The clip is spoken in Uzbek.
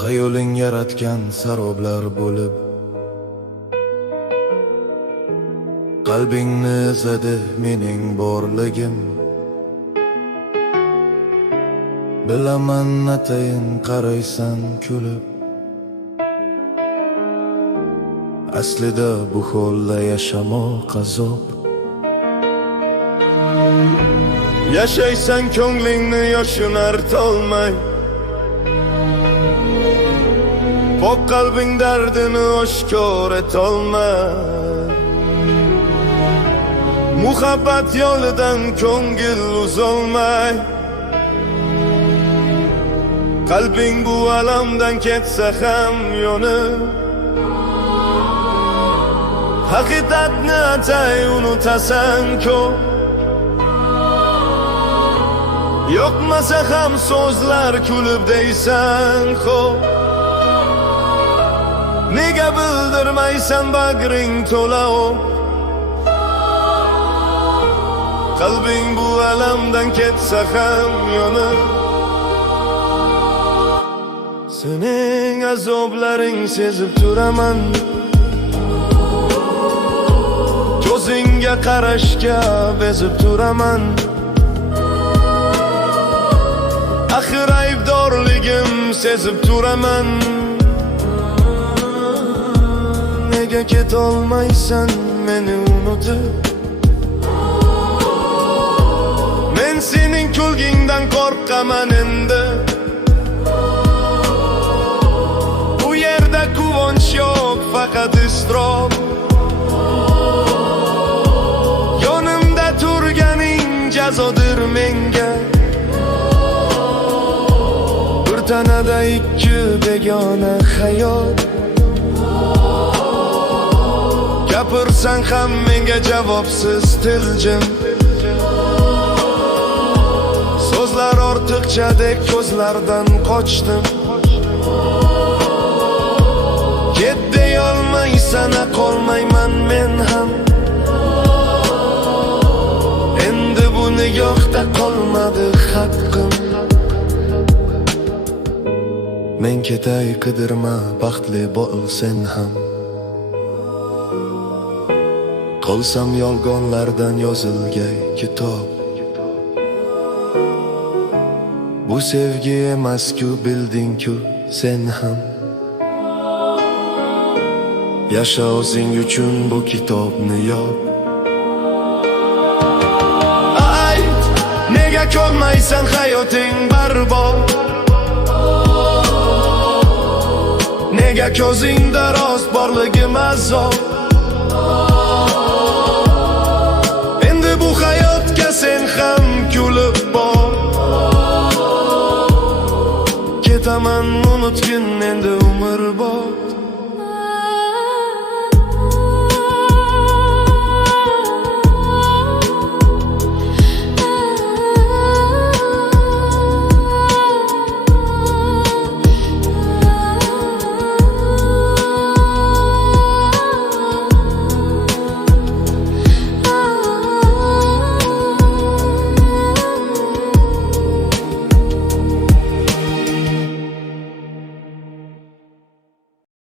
Xayoling yaratgan saroblar bo'lib, qalbingni ezadi mening borligim. Bilaman atayin qaraysan kulib, aslida bu holda yashamoq azob. Yashaysan ko'nglingni yoshun artolmay, pok qalbing dardini oshkor etolmay. Muhabbat yo'lidan ko'ngil uzolmay, qalbing bu alamdan ketsa ham yonib, haqiqatni atay unutasan ko'p. Yo'qmasa ham so'zlar kulib deysan xo'p. Nega bildirmaysan bag'ring to'la o'q? Qalbing bu alamdan ketsa ham yonib, sening azoblaring sezib turaman. Ko'zingga qarashga bezib turaman. Axir aybdorligim sezib turaman. Nega ketolmaysan meni unutib? Men sening kulgingdan qo'rqaman endi. Bu yerda quvonch yo'q, faqat iztirob. Yonimda turganing jazodir menga. Bir tanada ikki begona hayot. Gapirsan ham menga javobsiz tiljim. So'zlar ortiqchadek ko'zlardan qochdim. Ket deyolmaysan, qolmayman men ham. Endi bu nigohda qolmadi haqqim. Men ketay qidirma, baxtli bo'l sen ham. Qolsam yolg'onlardan yozilgan kitob. Bu sevgi emas-ku, bilding-ku sen ham. Yasha o'zing uchun bu kitobni yop. Ayt, nega ko'rmaysan hayoting barbod? Nega ko'zingda rost borligim azob? Endi bu hayotga sen ham kulib bor. Ketaman unutgin endi umrbod.